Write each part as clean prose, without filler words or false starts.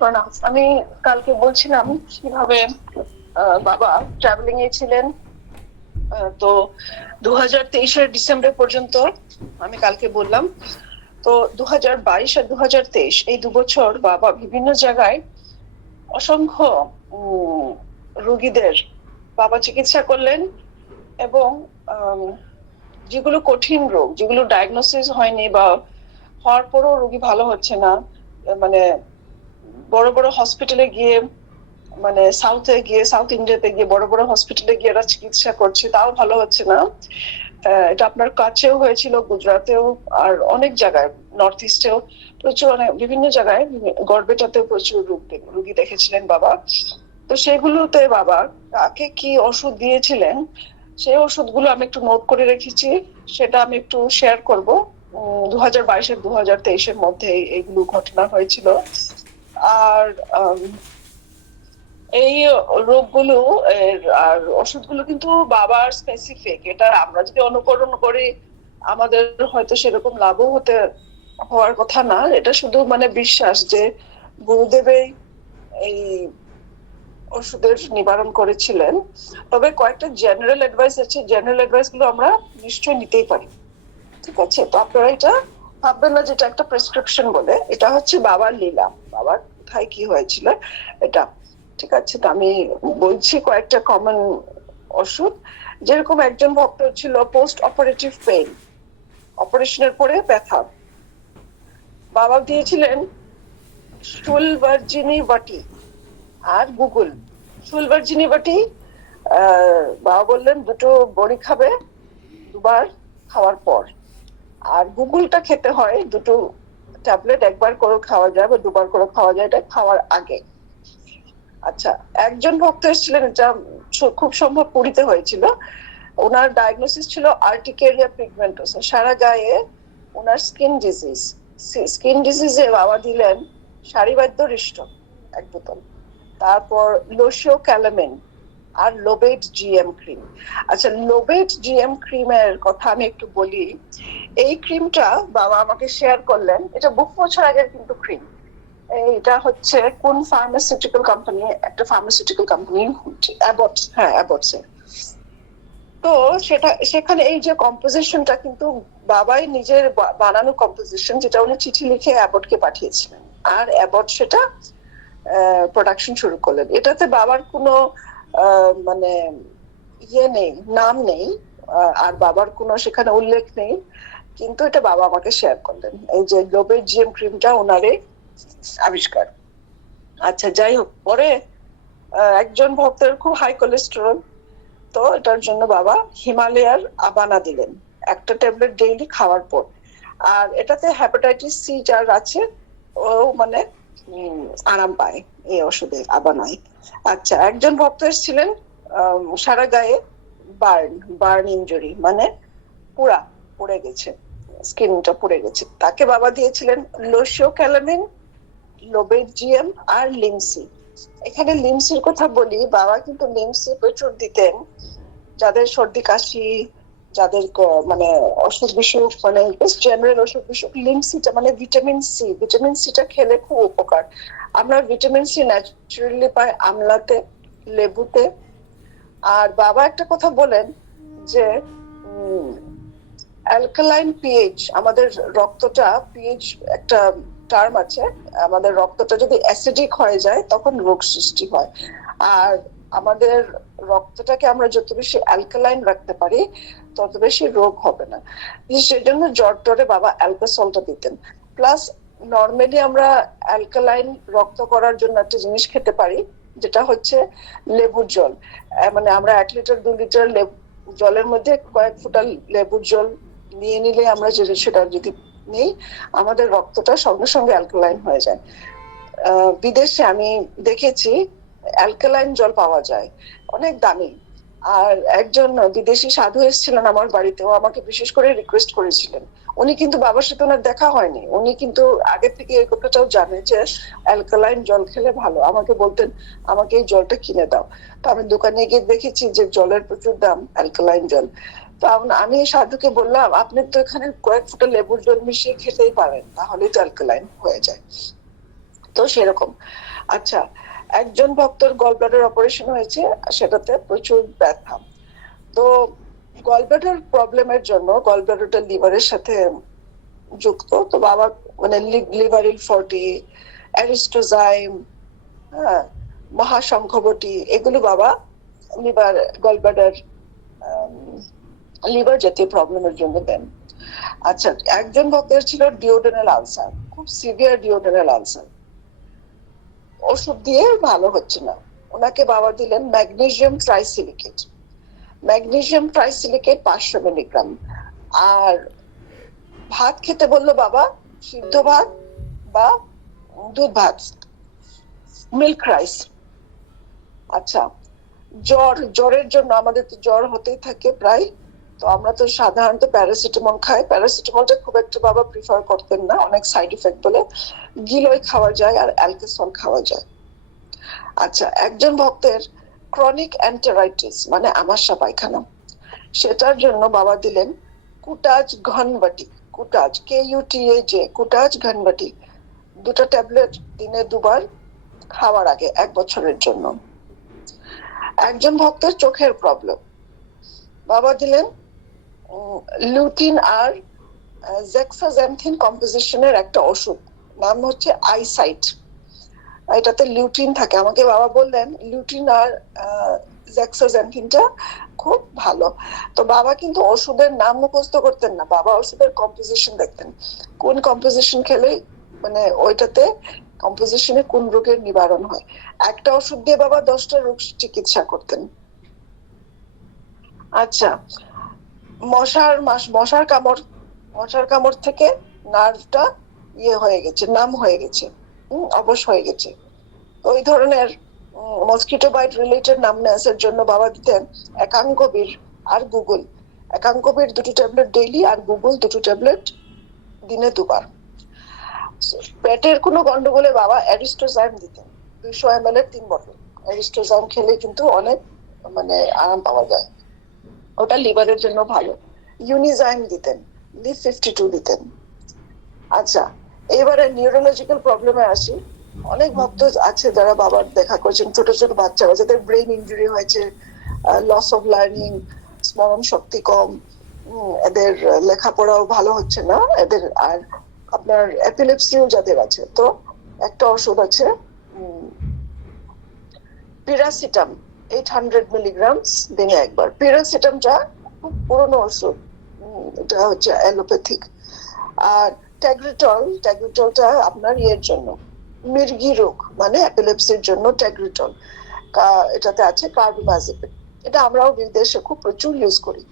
প্রণাম। আমি কালকে বলছিলাম কিভাবে বাবা ট্রাভেলিং এ ছিলেন। তো 2023-এর ডিসেম্বর পর্যন্ত আমি কালকে বললাম। তো 2022 আর 2023 এই 2 বছর বাবা বিভিন্ন জায়গায় অসংখ্য রোগীদের বাবা চিকিৎসা করলেন। এবং আম, যেগুলো কঠিন রোগ, যেগুলো ডায়াগনোসিস হয়নি বা হওয়ার পরও রোগী ভালো হচ্ছে না, মানে বড় বড় হসপিটালে গিয়ে, মানে সাউথ ইন্ডিয়াতে গিয়ে বড় বড় হসপিটালে গিয়ে এরা চিকিৎসা করছে, তাও ভালো হচ্ছে না। এটা আপনার কাছেও হয়েছিল, গুজরাটেও, আর অনেক জায়গায়, নর্থ ইস্টেও প্রচুর, অনেক বিভিন্ন জায়গায়, গড়বেতাতেও প্রচুর রুগী দেখেছিলেন বাবা। তো সেগুলোতে বাবা কাকে কি ওষুধ দিয়েছিলেন, সেই ওষুধগুলো আমি একটু নোট করে রেখেছি, সেটা আমি একটু শেয়ার করব। 2022 আর 2023-এর মধ্যে এইগুলো ঘটনা হয়েছিল। আর এই রোগগুলো আর ওষুধগুলো কিন্তু বাবার স্পেসিফিক, এটা আমরা যদি অনুকরণ করি আমাদের হয়তো সেরকম লাভও হওয়ার কথা না। এটা শুধু মানে বিশ্বাস যে গুরুদেবই এই ওষুধের নিবারণ করেছিলেন। তবে কয়েকটা জেনারেল অ্যাডভাইস আছে, জেনারেল অ্যাডভাইস গুলো আমরা নিশ্চয়ই নিতেই পারি। ঠিক আছে, তো আপনারা এটা ভাববেন না যেটা একটা প্রেসক্রিপশন বলে, এটা হচ্ছে বাবার লীলা, বাবার কোথায় কি হয়েছিল এটা। ঠিক আছে, তো আমি বলছি কয়েকটা কমন ওষুধ। যেরকম একজন ভক্ত ছিল পোস্ট অপারেটিভ পেইন, অপারেশনের পরে ব্যথা, বাবা দিয়েছিলেন সুলভার্জিনি বাটি আর গুগল। সুলভার্জিনি বাটি বাবা বললেন দুটো বড়ি খাবে 2বার খাওয়ার পর, আর গুগলটা খেতে হয় দুটো ট্যাবলেট, 1বার করে খাওয়া যায় বা 2বার করে খাওয়া যায়, এটা খাওয়ার আগে। আচ্ছা, একজন ভক্ত এসেছিলেন, এটা খুব সম্ভব পুরীতে হয়েছিল। ওনার ডায়াগনোসিস ছিল আর্টিকেরিয়া পিগমেন্টোসা, সারা গায়ে ওনার স্কিন ডিজিজে বাবা দিলেন সারিবাদ্য হৃষ্ট 1 বোতল, তারপর লোশিও ক্যালামিন আর লোবেট জিএম ক্রিম। আচ্ছা, লোবেট জিএম ক্রিমের কথা আমি একটু বলি। এই ক্রিমটা বাবা আমাকে শেয়ার করলেন, এটা বহু বছর আগের কিন্তু ক্রিম। এটা হচ্ছে কোন ফার্মাসিউটিক্যাল কোম্পানি, একটা ফার্মাসিউটিক্যাল কোম্পানি, অ্যাবটস, হ্যাঁ অ্যাবটস এর। তো সেখানে এই যে কম্পোজিশনটা কিন্তু বাবাই নিজের বানানো কম্পোজিশন, যেটা উনি চিঠি লিখে অ্যাবটকে পাঠিয়েছিলেন, আর অ্যাবট সেটা প্রোডাকশন শুরু করলেন। এটাতে বাবার কোনো মানে ইয়ে নেই, নাম নেই, আর বাবার কোনো সেখানে উল্লেখ নেই, কিন্তু এটা বাবা আমাকে শেয়ার করলেন। এই যে গ্লোবের জিএম ক্রিমটা ওনারে আবিষ্কার। আচ্ছা, যাই হোক, পরে একজন ভক্তের খুব হাই কোলেস্টেরল, তো এটার জন্য বাবা হিমালয়ার আবানা দিলেন, একটা ট্যাবলেট ডেইলি খাওয়ার পর। আর এটাতে হ্যাপাটাইটিস সি যার আছে ও মানে আরাম পায় এই ওষুধে, আবানায়। আচ্ছা, একজন ভক্ত এসেছিলেন সারা গায়ে বার্ন ইনজুরি, মানে পুড়ে গেছে, স্কিনটা পুড়ে গেছে, তাকে বাবা দিয়েছিলেন লোশিও ক্যালামিন, লোবেট জিএম আর লিমসি। এখানে লিমসির কথা বলি, বাবা কিন্তু লিমসি প্রচুর দিতেন যাদের সর্দি কাশি, যাদের মানে অসুখ বিসুখ, মানে জেনারেল অসুখ বিসুখ। লিমসিটা মানে ভিটামিন সিটা খেলে খুব উপকার। আমরা ভিটামিন সি ন্যাচারালি পাই আমলাতে, লেবুতে। আর বাবা একটা কথা বলেন যে অ্যালকালাইন পিএইচ, আমাদের রক্তটা পিএইচ একটা টার্ম আছে, আমাদের রক্তটা যদি অ্যাসিডিক হয়ে যায় তখন রোগ সৃষ্টি হয়। আর আমাদের রক্তটাকে আমরা যত বেশি অ্যালকালাইন রাখতে পারি তত বেশি রোগ হবে না। সেজন্য জ্বর টরে বাবা অ্যালকাসলটা দিতেন। প্লাস নর্মালি আমরা অ্যালকালাইন রক্ত করার জন্য একটা জিনিস খেতে পারি, যেটা হচ্ছে লেবুর জল। মানে আমরা 1 লিটার 2 লিটার জলের মধ্যে কয়েক ফোঁটা লেবুর জল নিয়ে নিলে, আমরা সেটা যদি নেই, আমাদের রক্তটা সঙ্গে সঙ্গে অ্যালকালাইন হয়ে যায়। বিদেশে আমি দেখেছি অ্যালকালাইন জল পাওয়া যায়, অনেক দামি। আর একজন বিদেশি সাধু এসেছিলেন আমার বাড়িতে, ও আমাকে বিশেষ করে রিকোয়েস্ট করেছিলেন। উনি কিন্তু বাবার সাথে ওনার দেখা হয়নি, উনি কিন্তু আগে থেকে এই কথাটাও জানে যে অ্যালকালাইন জল খেলে ভালো। আমাকে বলতেন আমাকে এই জলটা কিনে দাও। তো আমি দোকানে গিয়ে দেখেছি যে জলের প্রচুর দাম, অ্যালকালাইন জল। তো আমি সাধুকে বললাম আপনি তো এখানে কয়েক ফোঁটা লেবুর জল মিশিয়ে খেতেই পারেন, তাহলেই তো অ্যালকালাইন হয়ে যায়। তো সেরকম আচ্ছা, একজন ভক্তর গল ব্লাডার অপারেশন হয়েছে, সেটাতে প্রচুর ব্যথা। তো গল ব্লাডার প্রবলেমের জন্য, গল ব্লাডারটা লিভারের সাথে যুক্ত, তো বাবা মানে লিভারিল 40, অ্যারিস্টোজাইম, হ্যাঁ, মহাশঙ্খবটি, এগুলো বাবা লিভার গল ব্লাডার লিভার জাতীয় প্রবলেমের জন্য দেন। আচ্ছা, একজন ভক্তের ছিল ডিওডেনাল আলসার, খুব সিভিয়ার ডিওডেনাল আলসার, ওষুধ দিয়ে ভালো হচ্ছে না, ওনাকে বাবা দিলেন magnesium trisilicate. Magnesium trisilicate 500 milligram. আর ভাত খেতে বললো বাবা, সিদ্ধ ভাত বা দুধ ভাত, মিল্ক রাইস। আচ্ছা, জ্বরের জন্য, আমাদের তো জ্বর হতেই থাকে প্রায়, তো আমরা তো সাধারণত প্যারাসিটামল খাই। প্যারাসিটামলটা খুব একটা বাবা প্রিফার করতেন না, অনেক সাইড ইফেক্ট বলে। গিলয় খাওয়া যায় আর অ্যালকাসল খাওয়া যায়। আচ্ছা, একজন ভক্তের ক্রনিক এন্টেরাইটিস মানে আমাশা পায়খানা, সেটার জন্য বাবা দিলেন কুটাজ ঘনবটি, কুটাজ KUTAJ, কুটাজ ঘনবটি, 2টা ট্যাবলেট দিনে 2বার খাওয়ার আগে 1 বছরের জন্য। একজন ভক্তের চোখের প্রবলেম, বাবা দিলেন লুটিন আর জেক্সাজেন্থিন কম্পোজিশনের একটা ওষুধ, নাম হচ্ছে আইসাইট। এটাতে লিউটিন থাকে। আমাকে বাবা বললেন লিউটিন আর জেক্সাজেন্থিনটা খুব ভালো। তো বাবা কিন্তু ওষুধের নাম মুখস্থ করতেন না, বাবা ওষুধের কম্পোজিশন দেখতেন, কোন কম্পোজিশন খেলে মানে ওইটাতে কম্পোজিশনে কোন রোগের নিবারণ হয়। একটা ওষুধ দিয়ে বাবা 10টা রোগ চিকিৎসা করতেন। আচ্ছা, মশার কামড় থেকে নার্ভটা হয়ে গেছে, নাম হয়ে গেছে, অবশ হয়ে গেছে। ওই ধরনের মসকিটো বাইট রিলেটেড নামনেসের জন্য বাবা দিতেন একাঙ্কবীর আর গুগল। একাঙ্কবীর 2টো ট্যাবলেট ডেইলি, আর গুগল 2টো ট্যাবলেট দিনে 2বার। পেটের কোনো গন্ডগোলে বাবা অ্যারিস্টোজাইম দিতেন, 200 ml 3 বোতল। অ্যারিস্টোজাইম খেলে কিন্তু অনেক মানে আরাম পাওয়া যায়, ওটা লিভারের জন্য ভালো। ইউনিজাইম দিতেন, লিভ 52 দিতেন। আচ্ছা, এবারে নিউরোলজিক্যাল প্রবলেমে আসি। অনেক ভক্ত আছে যারা বাবার দেখা করছেন, ছোট ছোট বাচ্চারা যাদের ব্রেন ইনজুরি হয়েছে, লস অফ লার্নিং, স্মরণ শক্তি কম, এদের লেখাপড়াও ভালো হচ্ছে না এদের, আর আপনার এপিলেপসিও যাদের আছে। তো একটা ওষুধ আছে পিরাসিটাম, 800 মিলিগ্রাম দিনে 1বার। পিরাসিটামটা খুব পুরনো ওষুধ, এটা হচ্ছে অ্যালোপ্যাথিক। আর ট্যাগ্রিটলটা আপনার জন্য, মির্গি রোগ মানে এপিলেপসির জন্য ট্যাগ্রিটল, এটাতে আছে কার্বামাজেপিন, এটা আমরাও বিদেশে খুব প্রচুর ইউজ করি।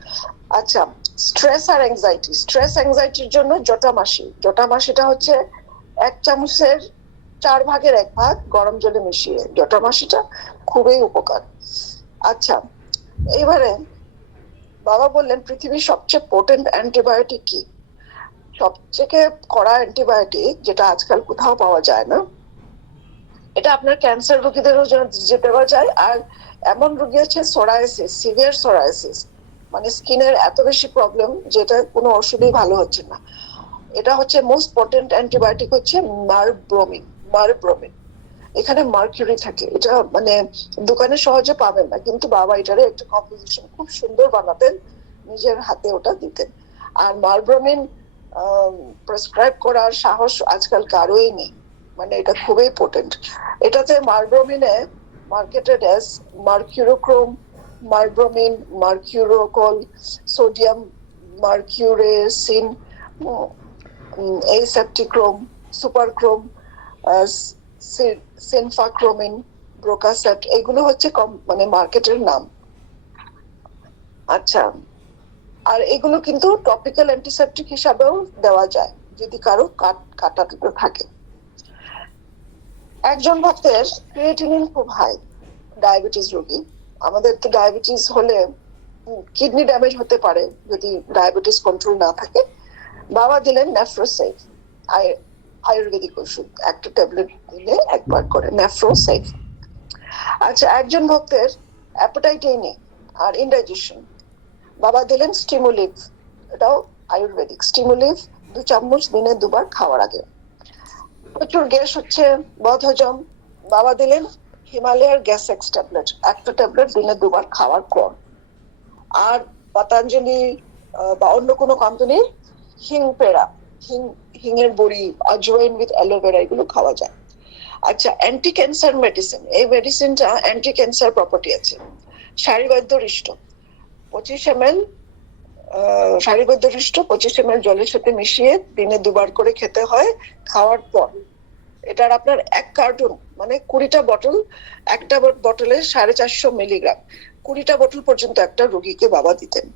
আচ্ছা, স্ট্রেস আর অ্যাংজাইটির জন্য জটামাসিটা হচ্ছে 1 চামচের 4 ভাগের 1 ভাগ গরম জলে মিশিয়ে, জটামাসিটা খুবই উপকার। আচ্ছা, এবারে বাবা বললেন পৃথিবীর সবচেয়ে পোটেন্ট অ্যান্টিবায়োটিক কি? সবচেয়ে কড়া অ্যান্টিবায়োটিক যেটা আজকাল কোথাও পাওয়া যায় না, এটা আপনার ক্যান্সার রোগীদেরও দেওয়া যায়। আর এমন রোগী আছে সোরায়াসিস, সিভিয়ার সোরায়াসিস, মানে স্কিনের এত বেশি প্রবলেম যেটা কোনো ওষুধই ভালো হচ্ছে না। এটা হচ্ছে মোস্ট পটেন্ট অ্যান্টিবায়োটিক হচ্ছে মারব্রোমিন। এখানে মার্কিউরি থাকে, এটা মানে দোকানে সহজে পাবেন না, কিন্তু বাবা এটারে একটা কম্পোজিশন খুব সুন্দর বানাতেন, নিজের হাতে ওটা দিতেন। আর মারব্রোমিন প্রেসক্রাইব করার সাহস আজকাল কারোই নেই, মানে এটা খুবই পোটেন্ট। এটাতে মারব্রোমিনে মার্কেটেড অ্যাজ মার্কিউরোক্রোম, মারব্রোমিন, মার্কিউরোকল, সোডিয়াম মার্কিউরেসিন, এসেপ্টিক্রোম, সুপারক্রোম, সেনফাক্রোমিন, ব্রোকাসেপ্ট, এগুলো হচ্ছে মানে মার্কেটের নাম। আচ্ছা, আর এগুলো কিন্তু টপিক্যাল অ্যান্টিসেপটিক হিসাবেও দেওয়া যায় যদি কারো কাটা টুকরো থাকে। একজন ভক্তের ক্রিয়েটিনিন খুব হাই, ডায়াবেটিস রোগী। আমাদের তো ডায়াবেটিস হলে কিডনি ড্যামেজ হতে পারে যদি ডায়াবেটিস কন্ট্রোল না থাকে। বাবা দিলেন নেফ্রোসেফ, আয়ুর্বেদিক ওষুধ, একটা ট্যাবলেট দিলে 1বার করে, নেফ্রোসেফ। আচ্ছা, একজন ভক্তের অ্যাপেটাইটই নেই আর ইনডাইজেশন, বাবা দিলেন স্টিমুলিভ, এটাও আয়ুর্বেদিক। স্টিমুলিভ 2 চামচ দিনে 2বার খাওয়ার আগে। প্রচুর গ্যাস হচ্ছে, বদহজম, বাবা দিলেন হিমালয়ার গ্যাস এক্স ট্যাবলেট, একটা ট্যাবলেট দিনে 2 বার খাওয়ার পর। আর পতঞ্জলি বা অন্য কোনো কোম্পানির হিং পেড়া, হিঙের বড়ি, আজওয়াইন উইথ অ্যালোভেরা, এগুলো খাওয়া যায়। আচ্ছা, অ্যান্টি ক্যান্সার মেডিসিন, এই মেডিসিনটা অ্যান্টি ক্যান্সার প্রপার্টি আছে। সারিবৈদ্যরিষ্ট 25 ml, সারিবৈদ্যরিষ্ট 25 ml জলের সাথে মিশিয়ে দিনে 2 বার করে খেতে হয় খাওয়ার পর। এটার আপনার 1 কার্টুন মানে 20টা বোতল, একটা বোতলে 450 মিলিগ্রাম, 20টা বোতল পর্যন্ত একটা রোগীকে বাবা দিতেন।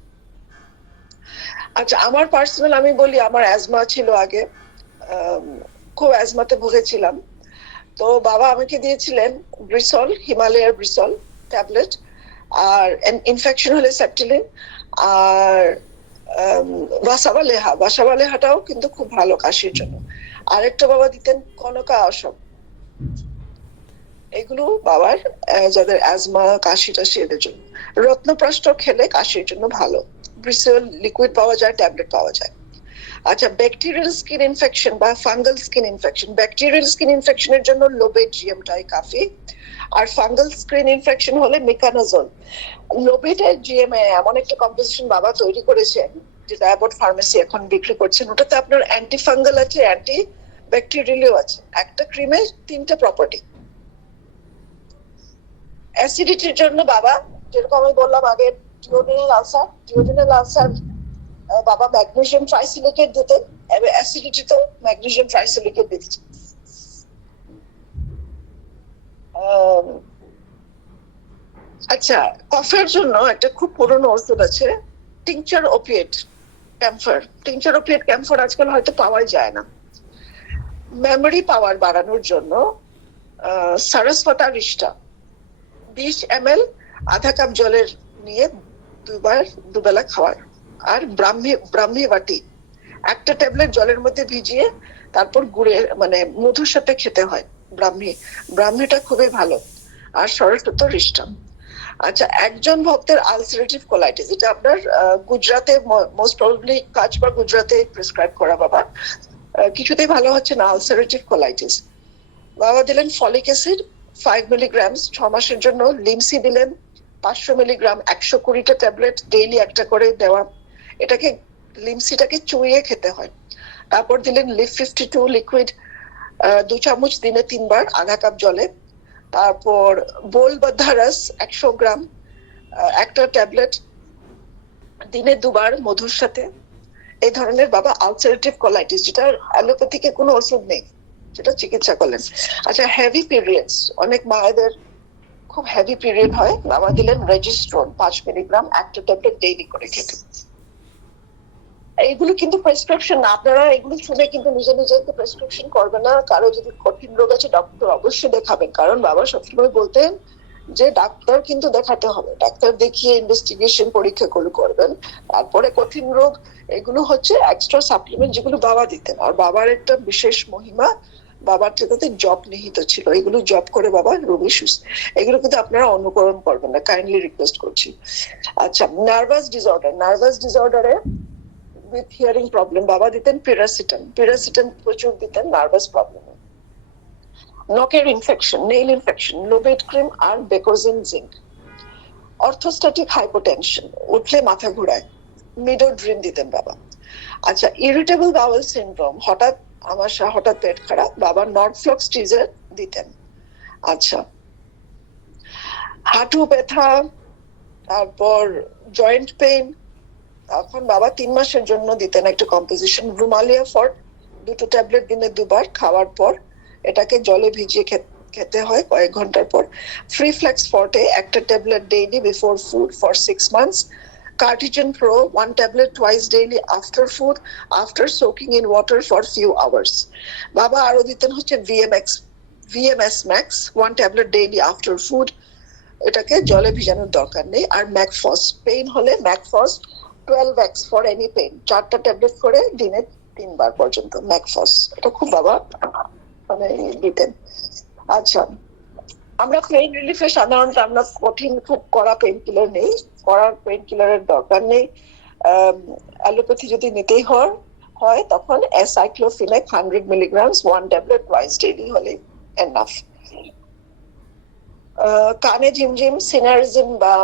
আচ্ছা, আমার পার্সোনাল আমি বলি, আমার অ্যাজমা ছিল আগে, খুব অ্যাজমাতে ভুগেছিলাম। তো বাবা আমাকে দিয়েছিলেন ব্রিসল, হিমালয়ার ব্রিসল ট্যাবলেট, আর ইনফেকশন হলে সেপ্টিলিন, আর বাসাবালেহাটাও কিন্তু খুব ভালো কাশির জন্য। আরেকটা বাবা দিতেন কনকা অশোক। এগুলো বাবার যাদের অ্যাজমা, কাশি টাশি, এদের জন্য। রত্নপ্রাষ্ট খেলে কাশির জন্য ভালো। ব্রিসল লিকুইড পাওয়া যায়, ট্যাবলেট পাওয়া যায়। আচ্ছা, ব্যাকটেরিয়াল স্কিন ইনফেকশন বা fungal skin infection, bacterial skin ইনফেকশনের জন্য লোবেট জিএমটাই কাফি। আর ফাঙ্গাল স্কিন ইনফেকশন হলে মেকানোজল। লোবেটের জিএমএ এমন একটা কম্পোজিশন বাবা তৈরি করেছেন, যেটা অ্যাবট ফার্মেসি এখন বিক্রি করছেন। ওটাতে আপনার অ্যান্টি ফাঙ্গাল আছে, অ্যান্টি ব্যাকটেরিয়ালও আছে। একটা ক্রিমে 3টা প্রপার্টি। অ্যাসিডিটির জন্য বাবা, যেরকম আমি বললাম আগে, ডিওডিনাল আলসার বাবা ম্যাগনেসিয়াম ট্রাইসিলিকেট দিতেন, এবং অ্যাসিডিটিতে ম্যাগনেসিয়াম ট্রাইসিলিকেট দিতেন। আচ্ছা, কফের জন্য একটা খুব পুরনো ওষুধ আছে, tincture opiate camphor. Tincture opiate camphor আজকাল হয়তো পাওয়াই যায় না। মেমোরি পাওয়ার বাড়ানোর জন্য সারস্বতা রিষ্টা 20 ml, আধা কাপ জলের নিয়ে 2 বার 2 বেলা খাওয়ার। আর ব্রাহ্মী বাটি একটা ট্যাবলেট জলের মধ্যে ভিজিয়ে তারপর গুড়ে মানে মধুর সাথে খেতে হয়। ব্রাহ্মীটা খুবই ভালো। আর সরস্বত রিষ্টা। আচ্ছা, একজন ভক্তের আলসারেটিভ কোলাইটিস, এটা আপনার গুজরাটে মোস্ট প্রবাবলি কাজ বা গুজরাটে প্রেসক্রাইব করা বাবা, কিছুতেই ভালো হচ্ছে না আলসারেটিভ কোলাইটিস। বাবা দিলেন ফলিক অ্যাসিড 5 মিলিগ্রাম 6 মাসের জন্য। লিমসি দিলেন 500 মিলিগ্রাম, 120টা ট্যাবলেট, ডেইলি একটা করে দেওয়া। এটাকে লিমসিটাকে চুইয়ে খেতে হয়। তারপর দিলেন লিভ 52 লিকুইড 2 চামচ দিনে 3 বার, আধা কাপ জলে। তারপর বোল বদ্ধারাস 100 গ্রাম, একটা ট্যাবলেট, দিনে 2 বার মধুর সাথে। এই ধরনের বাবা আলসারেটিভ কোলাইটিস, যেটা অ্যালোপ্যাথিকে কোনো ওষুধ নেই, যেটা চিকিৎসা করলেন। আচ্ছা, হেভি পিরিয়ডস, অনেক মায়েদের খুব হেভি পিরিয়ড হয়, বাবা দিলেন রেজিস্ট্রন 5 মিলিগ্রাম, একটা ট্যাবলেট ডেইলি করে খেতে। এইগুলো কিন্তু প্রেসক্রিপশন না, আপনারা এগুলো শুনে কিন্তু নিজে নিজে প্রেসক্রিপশন করবেন না। কারো যদি কঠিন রোগ আছে ডক্টর অবশ্যই দেখাবেন, কারণ বাবা সবসময় বলতেন যে ডাক্তার কিন্তু দেখাতে হবে, ডাক্তার দেখিয়ে ইনভেস্টিগেশন পরীক্ষা করবেন, তারপরে কঠিন রোগ। এগুলো হচ্ছে এক্সট্রা সাপ্লিমেন্ট যেগুলো বাবা দিতেন। আর বাবার একটা বিশেষ মহিমা, বাবার থেকে জব নিহিত ছিল, এগুলো জব করে বাবা রোগী সুস্থ। এগুলো কিন্তু আপনারা অনুকরণ করবেন না, কাইন্ডলি রিকোয়েস্ট করছি। আচ্ছা, নার্ভাস ডিসঅর্ডারে উইথ হিয়ারিং প্রবলেম বাবা দিতেন পিরাসিটাম প্রচুর দিতেন নার্ভাস প্রবলেম। নখের infection, nail infection, Lobate cream আর বেকোজিন জিঙ্ক। অর্থোস্ট্যাটিক হাইপোটেনশন, উঠলে মাথা ঘোরায়, মিডোড্রিন দিতেন বাবা। আচ্ছা, ইরিটেবল বাউল সিনড্রোম, হঠাৎ পেট খারাপ, বাবা নর্থফ্লক্স টিজার দিতেন। আচ্ছা, হাঁটু ব্যথা, তারপর জয়েন্ট পেইন, তখন বাবা 3 মাসের জন্য দিতেন একটা কম্পোজিশন রুমালিয়া ফর্ট, 2টো ট্যাবলেট দিনে 2 বার খাওয়ার পর। এটাকে জলে ভিজিয়ে খেতে হয় কয়েক ঘন্টার পর। ফ্রি ফ্লেক্স ফর্টে একটা tablet daily before food for 6 months। Cartigen Pro 1 tablet twice daily after food, after soaking in water for few hours. বাবা আরো দিতেন হচ্ছে VMS Max 1 tablet daily after food। এটাকে জলে ভিজানোর দরকার নেই। আর ম্যাকফস, পেইন হলে ম্যাকফস 12x ফর এনি পেইন, 4টা ট্যাবলেট করে দিনে 3 বার পর্যন্ত ম্যাকফস। এটা খুব বাবা মানে দিতেন। আচ্ছা, আমরা পেইন রিলিফে সাধারণত আমরা কঠিন খুব কড়া পেইন কিলার নেই, কড়া পেইন কিলারের দরকার নেই। অ্যালোপ্যাথি যদি নিতেই হয় তখন অ্যাসাইক্লোফিনেক 100 মিলিগ্রাম 1 ট্যাবলেট টুয়াইস ডেইলি হলে এনাফ। কানে ঝিমঝিম, সিনারিজম বা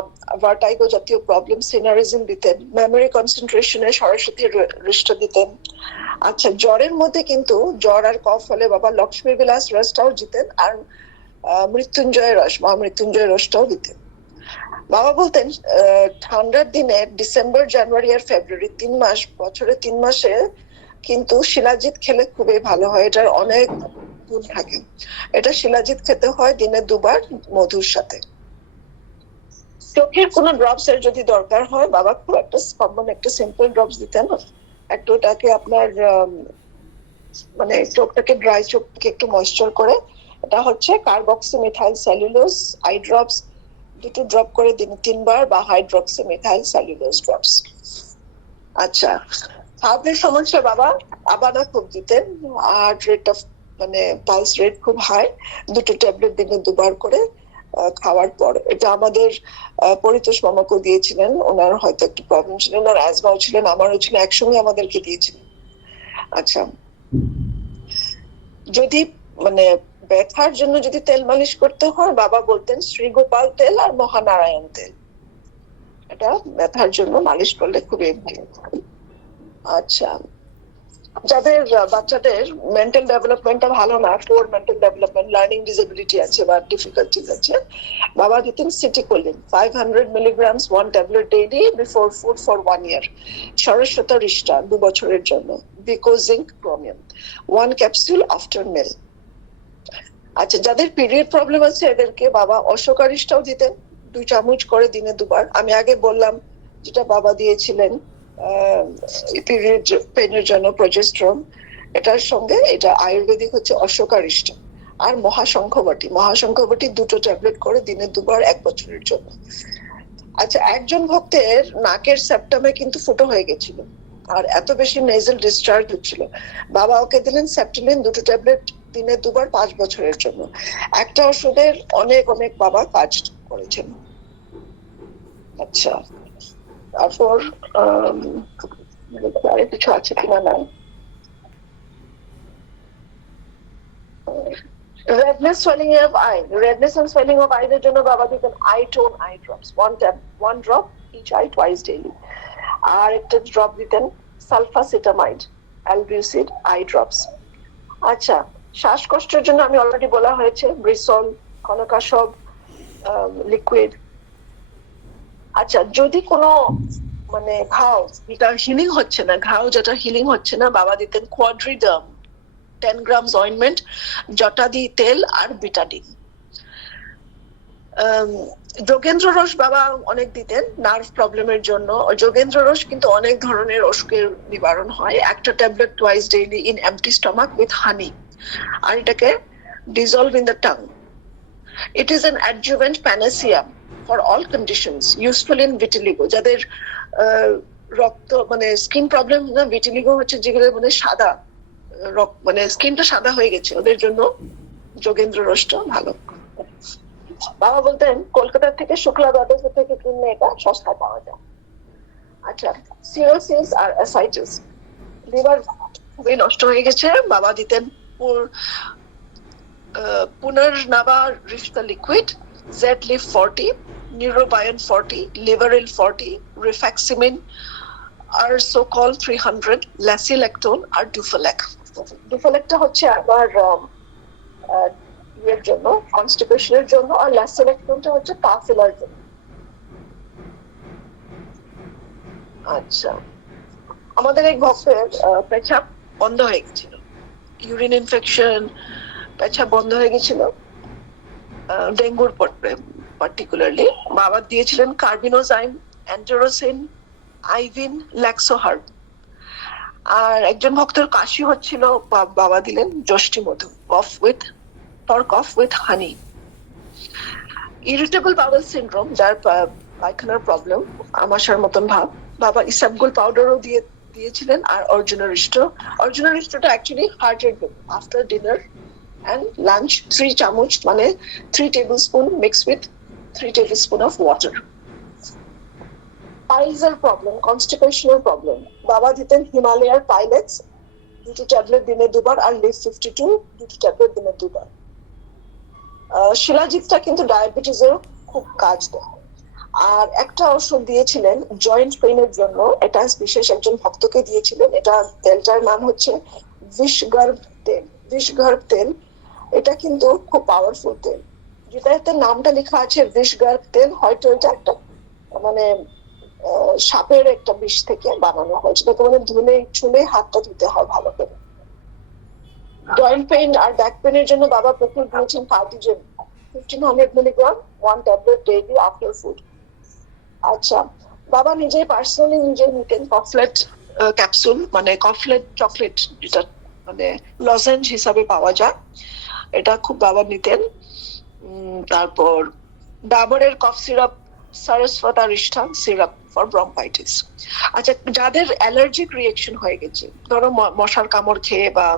ভার্টাইগো জাতীয় প্রবলেম, সিনারিজম দিতেন। মেমোরি কনসেন্ট্রেশনে সরস্বতী হৃষ্ট দিতেন। আচ্ছা, জ্বরের মধ্যে কিন্তু জ্বর আর কফ হলে বাবা লক্ষ্মী বিলাস রসটাও দিতেন, আর মৃত্যুঞ্জয় রস, মহামৃত্যুঞ্জয় রসটাও দিতেন। বাবা বলতেন ঠান্ডার দিনে ডিসেম্বর, জানুয়ারি আর ফেব্রুয়ারি 3 মাস, বছরে 3 মাসে কিন্তু শিলাজিৎ খেলে খুবই ভালো হয়, এটার অনেক গুণ থাকে। এটা শিলাজিৎ খেতে হয় দিনে 2 বার মধুর সাথে। চোখের কোনো ড্রপস এর যদি দরকার হয়, বাবা খুব একটা কমন একটা সিম্পল ড্রপস দিতেন। একটু ওটাকে আপনার মানে চোখটাকে ড্রাই চোখটাকে একটু ময়েশ্চার করে, এটা হচ্ছে carboxy methyl cellulose I drops, 2 drop করে দিনে 3 বার, বা হাইড্রক্সি মিথাইল সেলুলোজ ড্রপস। আচ্ছা, হার্টের সমস্যা বাবা আবানা খুব দিতেন, আর রেট অফ মানে পালস রেট খুব হাই, 2 ট্যাবলেট দিনে 2 বার করে খাওয়ার পর। এটা আমাদের পরিতোষ মামাকে দিয়েছিলেন, ওনার হয়তো একটু প্রবলেম ছিল, ওনার অ্যাজমাও ছিলেন, আমারও ছিল, একসঙ্গে আমাদেরকে দিয়েছিলেন। আচ্ছা, যদি মানে ব্যথার জন্য যদি তেল মালিশ করতে হয়, বাবা বলতেন শ্রীগোপাল তেল আর মহানারায়ণ তেল, এটা ব্যথার জন্য মালিশ করলে খুবই ভালো। আচ্ছা, যাদের বাচ্চাদের মেন্টাল ডেভেলপমেন্টটা ভালো না, পোর মেন্টাল ডেভেলপমেন্ট, লার্নিং ডিসেবিলিটি আছে বা ডিফিকাল্টিজ আছে, বাবা দিতেন citicoline 500 milligrams 1 tablet daily before food for 1 year, সরস্বতা Rishra 2 বছরের জন্য, বিকোজিঙ্ক ক্রোমিয়াম 1 capsule after meal। আচ্ছা, যাদের পিরিয়ড প্রবলেম আছে এদেরকে বাবা অশোকারিষ্টাও দিতেন 2 চামচ করে দিনে 2 বার। আমি আগে বললাম যেটা বাবা দিয়েছিলেন পিরিয়ড পেনের জন্য প্রজেস্ট্রন, এটার সঙ্গে এটা আয়ুর্বেদিক হচ্ছে অশোকারিষ্টা। আর মহাশঙ্খবটি 2 ট্যাবলেট করে দিনে 2 বার 1 বছরের জন্য। আচ্ছা, একজন ভক্তের নাকের সেপ্টামে কিন্তু ফুটো হয়ে গেছিল, আর এত বেশি নেজাল ডিসচার্জ হচ্ছিল, বাবা ওকে দিলেন সেপ্টিলিন 2 ট্যাবলেট দিনে 2 বার 5 বছরের জন্য। একটা ওষুধের অনেক অনেক বাবা কাজ করেছেন। আচ্ছা, তারপর আরে কিছু আছে কিনা না। Redness swelling of eye, redness and swelling of eye এর জন্য বাবা দিতেন eye tone eye drops, 1 drop each eye twice daily. আর একটা ড্রপ দিতেন সালফাসিটামাইড অ্যালবিউসিড আই ড্রপস। আচ্ছা, শ্বাসকষ্টের জন্য আমি অলরেডি বলা হয়েছে ব্রিসল, কনকাসব লিকুইড। আচ্ছা, যদি কোনো মানে ঘাও যেটা হিলিং হচ্ছে না, বাবা দিতেন কোয়াড্রিডার্ম 10 grams অয়েন্টমেন্ট, জটাদি তেল আর বিটাডিন। যোগেন্দ্র রস বাবা অনেক দিতেন নার্ভ প্রবলেমের জন্য। যোগেন্দ্র রস কিন্তু অনেক ধরনের অসুখের নিবারণ হয়। একটা tablet twice daily in empty stomach with honey, আর এটাকে dissolve in the tongue. It is an adjuvant panacea for all conditions, useful in vitiligo, যাদের রক্ত মানে স্কিন প্রবলেম না, ভিটিলিগো হচ্ছে যেগুলো মানে সাদা মানে স্কিনটা সাদা হয়ে গেছে, ওদের জন্য যোগেন্দ্র রসটা ভালো। বাবা বলতেন কলকাতা থেকে শুক্লা ব্রাদার্স থেকে কিনলে এটা সস্তায় পাওয়া যায়। আচ্ছা, সিরোসিস আর অ্যাসাইটিস, লিভার খুবই নষ্ট হয়ে গেছে, বাবা দিতেন পুনর্নাবা রিফতা লিকুইড, জেড লিভ 40, নিউরোবায়ন 40, লিভারিল 40, রিফ্যাক্সিমিন আর সোকল 300, ল্যাসিলেক্টোন আর ডুফালেক। ডুফালেকটা হচ্ছে আবার এর জন্য, কনস্টিপেশনের জন্য, আর ল্যাসিলেক্টোনটা হচ্ছে পা ফেলার জন্য। আচ্ছা, আমাদের এই ভক্তের পেছাব বন্ধ হয়ে গেছিল, ইউরিন ইনফেকশন, পেছাব বন্ধ হয়ে গেছিল ডেঙ্গুর পরে পার্টিকুলারলি। বাবা দিয়েছিলেন কার্বিনোজাইম, অ্যান্টেরোসিন, আইভিন, ল্যাক্সোহার্ব। আর একজন ভক্তের কাশি হচ্ছিল, বাবা দিলেন যষ্টি মধু, cough with honey. Irritable bowel syndrome, যার পায়খানার প্রবলেম, আমাশার মতন ভাব, বাবা ইসাবগুল পাউডারও দিয়েছিলেন, আর অর্জুনারিষ্টটা অ্যাকচুয়ালি হার্টের জন্য। আফটার ডিনার and lunch 3 চামচ মানে 3 tablespoon mixed with 3 tablespoon of water. Piles problem, constipational problem, বাবা দিতেন হিমালয়ার পাইলেটস 2 ট্যাবলেট দিনে 2 বার, আর লিভ 52 2 ট্যাবলেট দিনে 2 বার। শিলাজিৎটা কিন্তু ডায়াবেটিসের খুব কাজ দেয়। আর একটা ওষুধ দিয়েছিলেন জয়েন্ট পেইনের জন্য, এটা বিশেষ একজন ভক্তকে দিয়েছিলেন। এটা তেলটার নাম হচ্ছে বিষগর্ভ তেল। বিষগর্ভ তেল এটা কিন্তু খুব পাওয়ারফুল তেল। যেটাতে নামটা লেখা আছে বিষগর্ভ তেল, হয়তো এটা একটা মানে সাপের একটা বিষ থেকে বানানো হয়, যেটাকে মানে ধুলে ছুলে হাতটা ধুতে হয় ভালো করে। জয়েন্ট পেইন আর ব্যাক পেইনের জন্য বাবা প্রচুর দিয়েছেন কার্টিজেন 1500 milligram, 1 tablet daily after food. আচ্ছা, বাবা নিজেই পার্সোনালি নিতেন কফলেট ক্যাপসুল, মানে কফলেট চকলেট, যেটা মানে লজেন্স হিসাবে পাওয়া যায়, এটা খুব বাবা নিতেন। তারপর ডাবরের cough syrup, Saraswatarishta syrup for bronchitis. আচ্ছা, যাদের অ্যালার্জিক রিয়েকশন হয়ে গেছে, ধরো মশার কামড় খেয়ে বা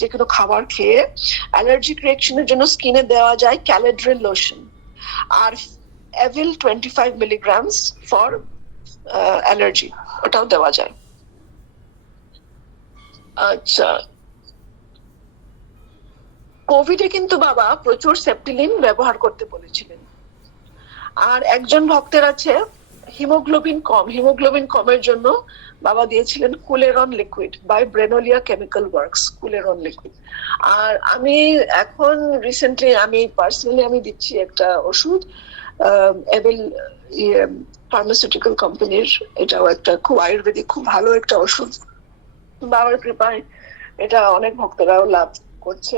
যে কোনো খাবার খেয়ে অ্যালার্জিক রিয়েকশনের জন্য স্কিনে দেওয়া যায় ক্যালেড্রিল লোশন, আর এভিল 25 মিলিগ্রামস ফর অ্যালার্জি, ওটাও দেওয়া যায়। আচ্ছা, কোভিডে কিন্তু বাবা প্রচুর সেপ্টিলিন ব্যবহার করতে বলেছিলেন। আর একজন ভক্তের আছে হিমোগ্লোবিন কম, হিমোগ্লোবিন কমের জন্য বাবা দিয়েছিলেন কুলেরন লিকুইড বাই ব্রেনোলিয়া কেমিক্যাল ওয়ার্কস, কুলেরন লিকুইড। আর আমি এখন রিসেন্টলি আমি পার্সোনালি আমি দিচ্ছি একটা ওষুধ এভিল ফার্মাসিউটিক্যাল কোম্পানির, এটাও একটা খুব আয়ুর্বেদিক খুব ভালো একটা ওষুধ। বাবার কৃপায় এটা অনেক ভক্তরাও লাভ করছে,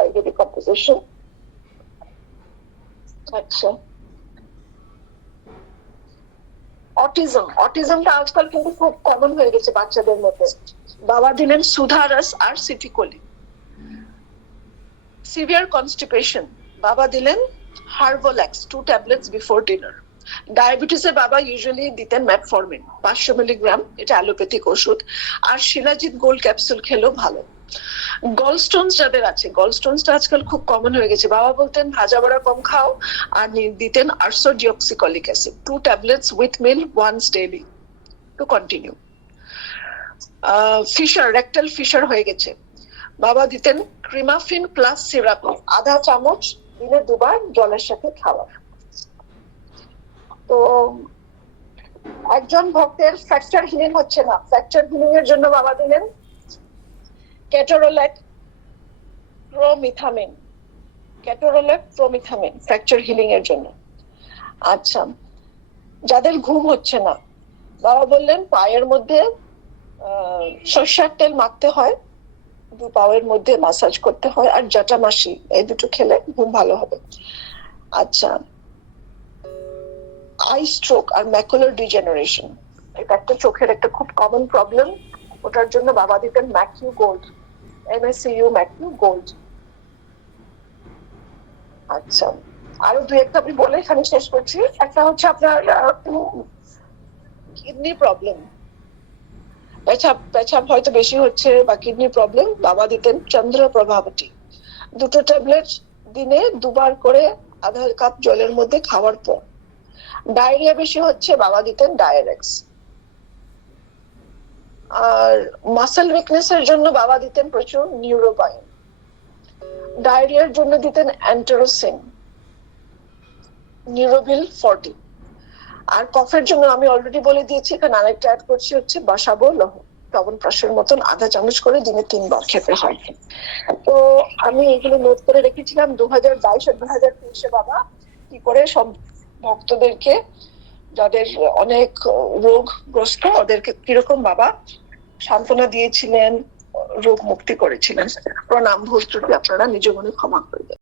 আয়ুর্বেদিক কম্পোজিশন। আচ্ছা, অটিজমটা আজকাল কিন্তু খুব কমন হয়ে গেছে বাচ্চাদের মধ্যে। বাবা দিলেন সুধারস আর সিটিকোলি। সিভিয়ার কনস্টিপেশন বাবা দিলেন হার্বোল্যাক্স 2 ট্যাবলেটস বিফোর ডিনার। ডায়াবেটিসে বাবা ইউজুয়ালি দিতেন ম্যাটফরমিন 500 মিলিগ্রাম, এটা অ্যালোপ্যাথিক ওষুধ। আর শিলাজিৎ গোল্ড ক্যাপসুল খেলেও ভালো। গলস্টোনস যাদের আছে, গলস্টোনসটা আজকাল খুব কমন হয়ে গেছে, বাবা বলতেন ভাজা বড়া কম খাও, আর দিতেন ursodeoxycholic acid 2 tablets with meal once daily to continue. Fissure, rectal fissure হয়ে গেছে, বাবা দিতেন ক্রিমাফিন প্লাস সিরাপ আধা চামচ দিনে 2 বার জলের সাথে খাওয়া। তো একজন ভক্তের ফ্র্যাকচার হিলিং হচ্ছে না, ফ্র্যাকচার হিলিং এর জন্য বাবা দিলেন কেটোরোলেট প্রোমিথামিন, কেটোরোলেট প্রোমিথামিন ফ্র্যাকচার হিলিং এর জন্য। আচ্ছা, যাদের ঘুম হচ্ছে না, বাবা বললেন পায়ের মধ্যে সরষের তেল মাখতে হয়, 2 পায়ের মধ্যে মাসাজ করতে হয়, আর জাটামাসি, এই দুটো খেলে ঘুম ভালো হবে। আচ্ছা, আই স্ট্রোক আর ম্যাকুলার ডিজেনারেশন, এটা একটা চোখের একটা খুব কমন প্রবলেম, ওটার জন্য বাবা দিতেন McCue gold, MSCU McCue gold. আচ্ছা, আরো 2-1টা আমি বলে এখানে শেষ করছি। একটা হচ্ছে আপনার কিডনি প্রবলেম, পেছাব হয়তো বেশি হচ্ছে বা কিডনি প্রবলেম, বাবা দিতেন চন্দ্রপ্রভাবতী 2 ট্যাবলেট দিনে 2 বার করে আধা কাপ জলের মধ্যে খাওয়ার পর। ডায়রিয়া বেশি হচ্ছে, বাবা দিতেন ডায়ারেক্স। আর মাসেল উইকনেস এর জন্য বাবা দিতেন প্রচুর নিউরোবাইন। ডায়রিয়ার জন্য দিতেন অ্যান্টারোসিন, নিউরোভিল 40। আর কফের জন্য আমি অলরেডি বলে দিয়েছি, এখানে আরেকটা অ্যাড করছি হচ্ছে বাসাবো লহ, চ্যবনপ্রাশের মতন আধা চামচ করে দিনে 3 বার খেতে হয়। তো আমি এগুলো নোট করে রেখেছিলাম 2022 আর 2023 বাবা কি করে সব ভক্তদেরকে, যাদের অনেক রোগগ্রস্ত, ওদেরকে কিরকম বাবা সান্ত্বনা দিয়েছিলেন, রোগ মুক্তি করেছিলেন। প্রণাম, ভুল ত্রুটি আপনারা নিজ মনে ক্ষমা করে দেন।